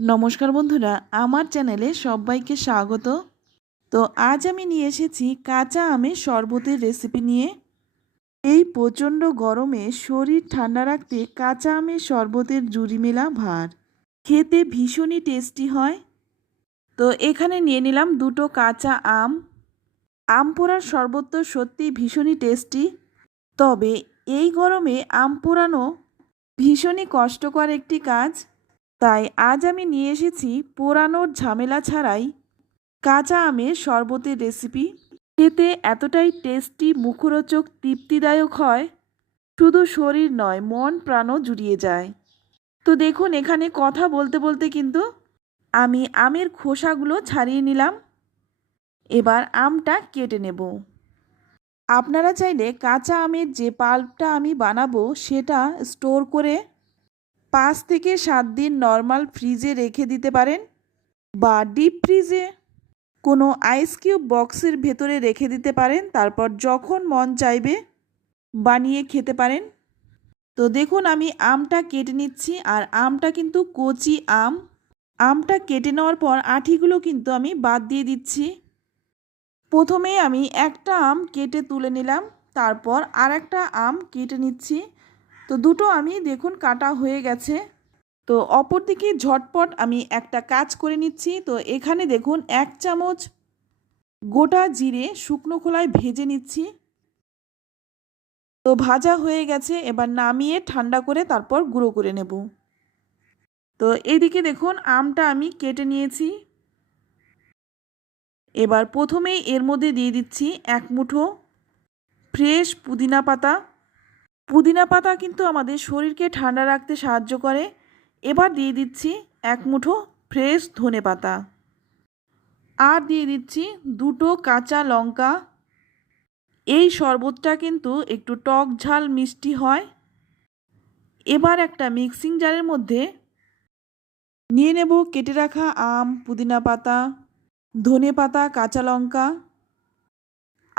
নমস্কার বন্ধুরা, আমার চ্যানেলে সবাইকে স্বাগত। তো আজ আমি নিয়ে এসেছি কাঁচা আমের শরবতের রেসিপি নিয়ে। এই প্রচণ্ড গরমে শরীর ঠান্ডা রাখতে কাঁচা আমের শরবতের জুড়ি মেলা ভার। খেতে ভীষণই টেস্টি হয়। তো এখানে নিয়ে নিলাম দুটো কাঁচা আম। আম পোড়ার শরবত তো সত্যিই ভীষণই টেস্টি। তবে এই গরমে আম পোড়ানো ভীষণই কষ্টকর একটি কাজ। তাই আজ আমি নিয়ে এসেছি পোড়ানোর ঝামেলা ছাড়াই কাঁচা আমের শরবতের রেসিপি খেতে এতটাই টেস্টি মুখরোচক, তৃপ্তিদায়ক হয়। শুধু শরীর নয়, মন, প্রাণও জুড়িয়ে যায়। তো দেখুন, এখানে কথা বলতে বলতে কিন্তু আমি আমের খোসাগুলো ছাড়িয়ে নিলাম। এবার আমটা কেটে নেব। আপনারা চাইলে কাঁচা আমের যে পাল্পটা আমি বানাবো, সেটা স্টোর করে পাঁচ থেকে সাত দিন নর্মাল ফ্রিজে রেখে দিতে পারেন বা ডিপ ফ্রিজে কোনো আইস কিউব বক্সের ভেতরে রেখে দিতে পারেন। তারপর যখন মন চাইবে বানিয়ে খেতে পারেন। তো দেখুন, আমি আমটা কেটে নিচ্ছি আর আমটা কিন্তু কচি আম। আমটা কেটে নেওয়ার পর আঠিগুলো কিন্তু আমি বাদ দিয়ে দিচ্ছি। প্রথমে আমি একটা আম কেটে তুলে নিলাম। তারপর আর একটা আম কেটে নিচ্ছি। তো দুটো আমি দেখুন কাটা হয়ে গেছে। তো অপর দিকে ঝটপট আমি একটা কাজ করে নিচ্ছি। তো এখানে দেখুন এক চামচ গোটা জিরে শুকনো খোলায় ভেজে নিচ্ছি। তো ভাজা হয়ে গেছে, এবার নামিয়ে ঠান্ডা করে তারপর গুঁড়ো করে নেব। তো এদিকে দেখুন আমটা আমি কেটে নিয়েছি। এবার প্রথমেই এর মধ্যে দিয়ে দিচ্ছি এক মুঠো ফ্রেশ পুদিনা পাতা। পুদিনা পাতা কিন্তু আমাদের শরীরকে ঠান্ডা রাখতে সাহায্য করে। এবার দিয়ে দিচ্ছি এক মুঠো ফ্রেশ ধনে পাতা। আর দিয়ে দিচ্ছি দুটো কাঁচা লঙ্কা। এই শরবতটা কিন্তু একটু টক ঝাল মিষ্টি হয়। এবার একটা মিক্সিং জারের মধ্যে নিয়ে নেব কেটে রাখা আম, পুদিনা পাতা, ধনে পাতা, কাঁচা লঙ্কা।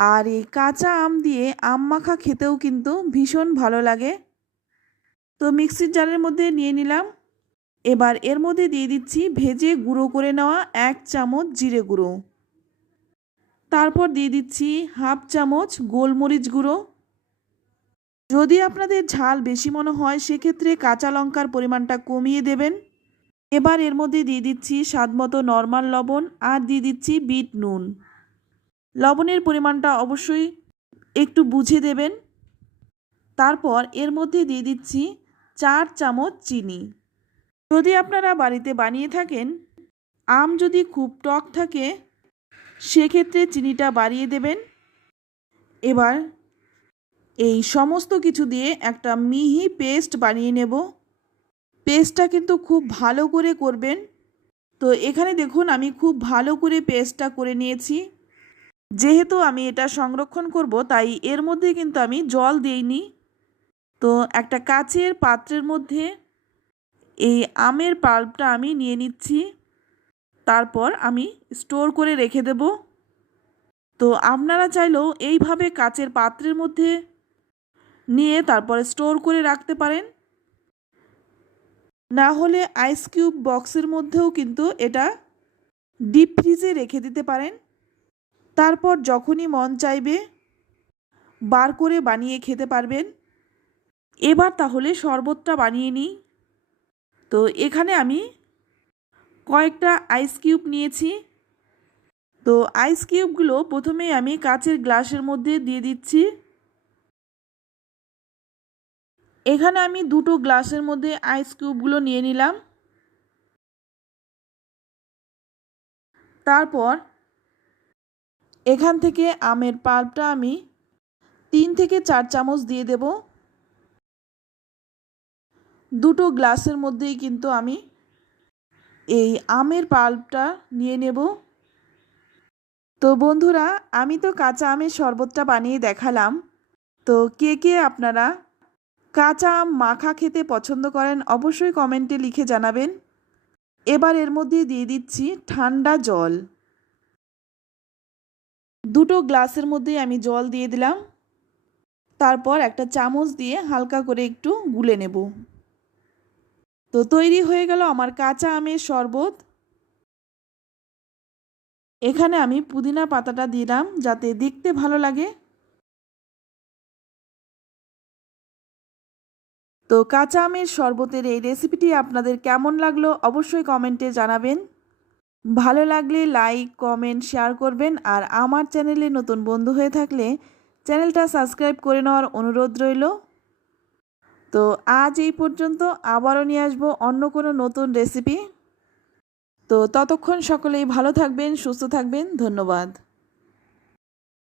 আর এই কাঁচা আম দিয়ে আম মাখা খেতেও কিন্তু ভীষণ ভালো লাগে। তো মিক্সির জারের মধ্যে নিয়ে নিলাম। এবার এর মধ্যে দিয়ে দিচ্ছি ভেজে গুঁড়ো করে নেওয়া এক চামচ জিরে গুঁড়ো। তারপর দিয়ে দিচ্ছি হাফ চামচ গোলমরিচ গুঁড়ো। যদি আপনাদের ঝাল বেশি মনে হয়, সেক্ষেত্রে কাঁচা লঙ্কার পরিমাণটা কমিয়ে দেবেন। এবার এর মধ্যে দিয়ে দিচ্ছি স্বাদমতো নর্মাল লবণ আর দিয়ে দিচ্ছি বিট নুন। লবণের পরিমাণটা অবশ্যই একটু বুঝে দেবেন। তারপর এর মধ্যে দিয়ে দিচ্ছি চার চামচ চিনি। যদি আপনারা বাড়িতে বানিয়ে থাকেন, আম যদি খুব টক থাকে, সেক্ষেত্রে চিনিটা বাড়িয়ে দেবেন। এবার এই সমস্ত কিছু দিয়ে একটা মিহি পেস্ট বানিয়ে নেব। পেস্টটা কিন্তু খুব ভালো করে করবেন। তো এখানে দেখুন, আমি খুব ভালো করে পেস্টটা করে নিয়েছি। যেহেতু আমি এটা সংরক্ষণ করব, তাই এর মধ্যে কিন্তু আমি জল দিইনি। তো একটা কাচের পাত্রের মধ্যে এই আমের পাল্পটা আমি নিয়ে নিচ্ছি। তারপর আমি স্টোর করে রেখে দেব। তো আপনারা চাইলেও এইভাবে কাচের পাত্রের মধ্যে নিয়ে তারপরে স্টোর করে রাখতে পারেন। না হলে আইস কিউব বক্সের মধ্যেও কিন্তু এটা ডিপ ফ্রিজে রেখে দিতে পারেন। তারপর যখনই মন চাইবে, বার করে বানিয়ে খেতে পারবেন। এবার তাহলে শরবতটা বানিয়ে নিই। তো এখানে আমি কয়েকটা আইস কিউব নিয়েছি। তো আইস কিউবগুলো প্রথমে আমি কাচের গ্লাসের মধ্যে দিয়ে দিচ্ছি। এখানে আমি দুটো গ্লাসের মধ্যে আইস কিউবগুলো নিয়ে নিলাম। তারপর এখান থেকে আমের পাল্পটা আমি তিন থেকে চার চামচ দিয়ে দেব। দুটো গ্লাসের মধ্যেই কিন্তু আমি এই আমের পাল্পটা নিয়ে নেব। তো বন্ধুরা, আমি তো কাঁচা আমের শরবতটা বানিয়ে দেখালাম। তো কে কে আপনারা কাঁচা আম মাখা খেতে পছন্দ করেন অবশ্যই কমেন্টে লিখে জানাবেন। এবার এর মধ্যে দিয়ে দিচ্ছি ঠান্ডা জল। দুটো গ্লাসের মধ্যে আমি জল দিয়ে দিলাম। তারপর একটা চামচ দিয়ে হালকা করে একটু গুলে নেব। তো তৈরি হয়ে গেল আমার কাঁচা আমের শরবত। এখানে আমি পুদিনা পাতাটা দিলাম যাতে দেখতে ভালো লাগে। তো কাঁচা আমের শরবতের এই রেসিপিটি আপনাদের কেমন লাগল অবশ্যই কমেন্টে জানাবেন। ভালো লাগলে লাইক, কমেন্ট, শেয়ার করবেন। আর আমার চ্যানেলে নতুন বন্ধু হয়ে থাকলে চ্যানেলটা সাবস্ক্রাইব করে নেওয়ার অনুরোধ রইল। তো আজ এই পর্যন্ত আবারও নিয়ে আসব অন্য কোনো নতুন রেসিপি তো ততক্ষণ সকলেই ভালো থাকবেন, সুস্থ থাকবেন। ধন্যবাদ।